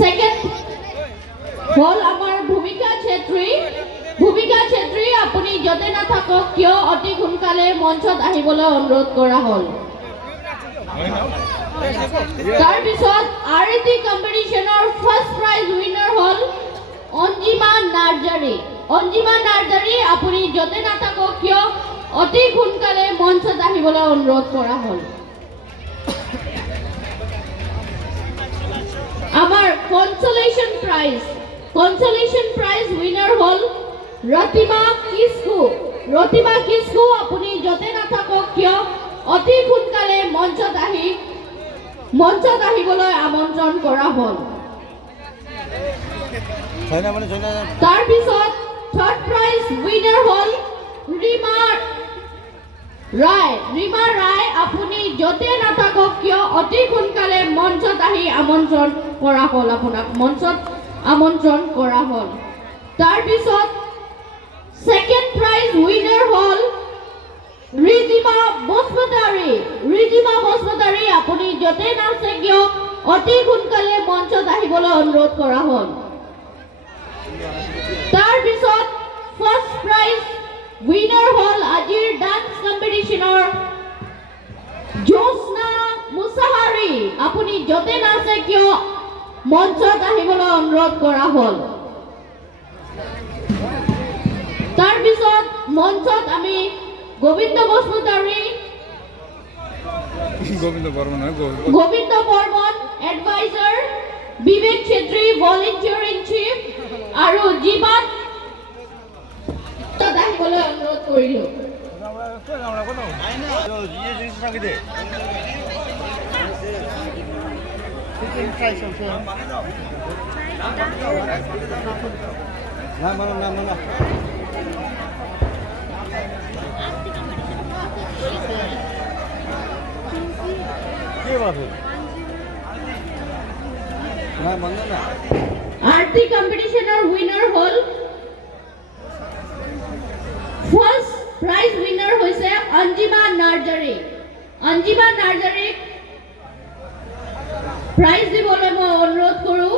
Second হল আমাৰ ভূমিকা ছেত্ৰী। ভূমিকা ছেত্ৰী আপুনি য'তে নাথাকক কিয় অতি সোনকালে মঞ্চত আহিবলৈ অনুৰোধ কৰা হ'ল। তাৰপিছত RAT কম্পিটিশ্যনৰ ফাৰ্ষ্ট প্ৰাইজ উইনাৰ হ'ল অঞ্জিমা নাৰ্জাৰী। অঞ্জিমা নাৰ্জাৰী আপুনি য'তে নাথাকক কিয় অতি সোনকালে মঞ্চত আহিবলৈ অনুৰোধ কৰা হ'ল। আমাৰ কনসোলেশন প্ৰাইজ উইনাৰ হ'ল ৰতিমা কিসকু। ৰতিমা কিসকু আপুনি য'তে নাথাকক কিয় অতি সোনকালে মঞ্চত আহিবলৈ আমন্ত্ৰণ কৰা হ'ল। তাৰপিছত থাৰ্ড প্ৰাইজ উইনাৰ হ'ল ৰীমা ৰায়। ৰীমা ৰায় আপুনি য'তে নাথাকক কিয় অতি সোনকালে মঞ্চত আহি আমন্ত্ৰণ কৰা হ'ল, আপোনাক মঞ্চত আমন্ত্ৰণ কৰা হ'ল। তাৰপিছত সেকেন্ড প্ৰাইজ উইনাৰ হ'ল ৰিজিমা বসুমতাৰী। ৰিজিমা বসুমতাৰী আপুনি য'তে নাছে কিয় অতি সোনকালে মঞ্চত আহিবলৈ অনুৰোধ কৰা হ'ল। তাৰপিছত ফাৰ্ষ্ট প্ৰাইজ উইনাৰ হ'ল আজিৰ ডান্স কম্পিটিশ্যনৰ জোৎস্না মুছাহাৰী। আপুনি য'তে নাছে কিয় মঞ্চত আহিবলৈ অনুৰোধ কৰা হ'ল। তাৰপিছত মঞ্চত আমি Gobinda Basumatary, Gobinda Barman adviser, Bibek Chhetri volunteer in chief আৰু জীৱাত আহিবলৈ অনুৰোধ কৰিলোঁ। RT কম্পিটিশনৰ উইনাৰ হ'ল ফাৰ্ষ্ট প্ৰাইজ উইনাৰ হৈছে অঞ্জিমা নাৰ্জাৰী। অঞ্জিমা নাৰ্জাৰীক প্ৰাইজ দিবলৈ মই অনুৰোধ কৰোঁ।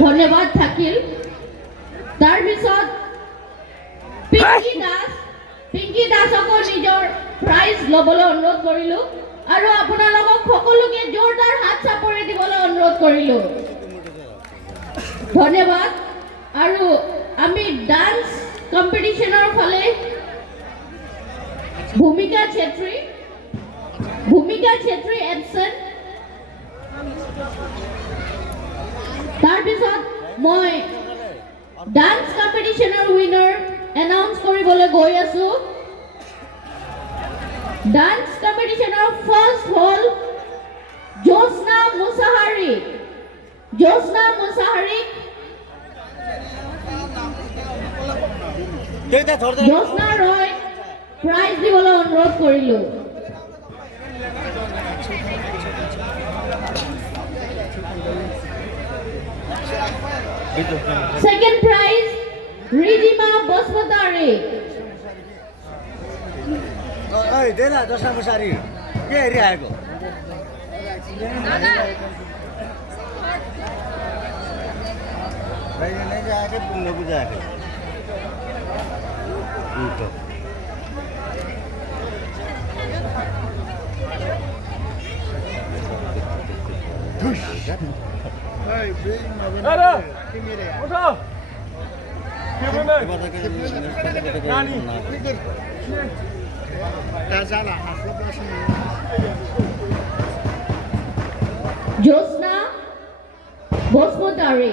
ধন্যবাদ থাকিল। তাৰপিছত পিংকি দাসকো নিজৰ প্ৰাইজ ল'বলৈ অনুৰোধ কৰিলোঁ আৰু আপোনালোকক সকলোকে জোৰদাৰ হাত চাপৰি দিবলৈ অনুৰোধ কৰিলোঁ। ধন্যবাদ। আৰু আমি ডান্স কম্পিটিশ্যনৰ ফালে ভূমিকা ছেত্ৰী এবচেণ্ট। তাৰপিছত মই ডান্স কম্পিটিশ্যনৰ উইনাৰ এনাউন্স কৰিবলৈ গৈ আছোঁ। ডান্স কম্পিটিশ্যনৰ ফাৰ্ষ্ট হ'ল জোৎস্না মুছাহাৰী। জোৎস্না মুছাহাৰীক জোৎস্না ৰয় প্ৰাইজ দিবলৈ অনুৰোধ কৰিলোঁ। Second prize Rijima Basumatary. ओए दे ना दशा मुसारी के एरिया आएको भाइ नै आएको पुग्न बुझाएको उल्टो Ada. Udah. Gimana? Nani. Josna Bosmotari.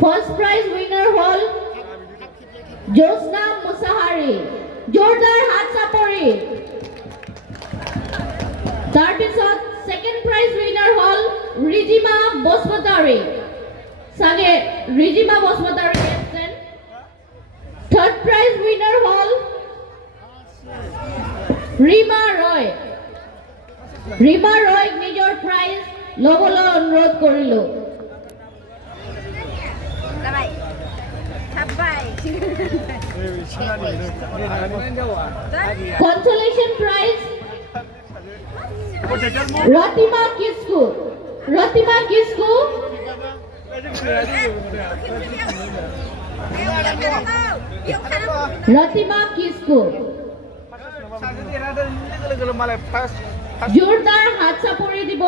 First prize winner hall Josna Musahari. Jordar Hatsapori. Tarpisot second prize winner hall Rijima Bosmotari. Sage Rijima Bosmotari absent. Third prize winner hall Rima Roy. Rima Roy নিজর prize লবলৈ অনুরোধ করিল। Consolation prize Ratima Kisku. Ratima Kisku. Ratima Kisku. জোরদার হাত চাপৰি দিব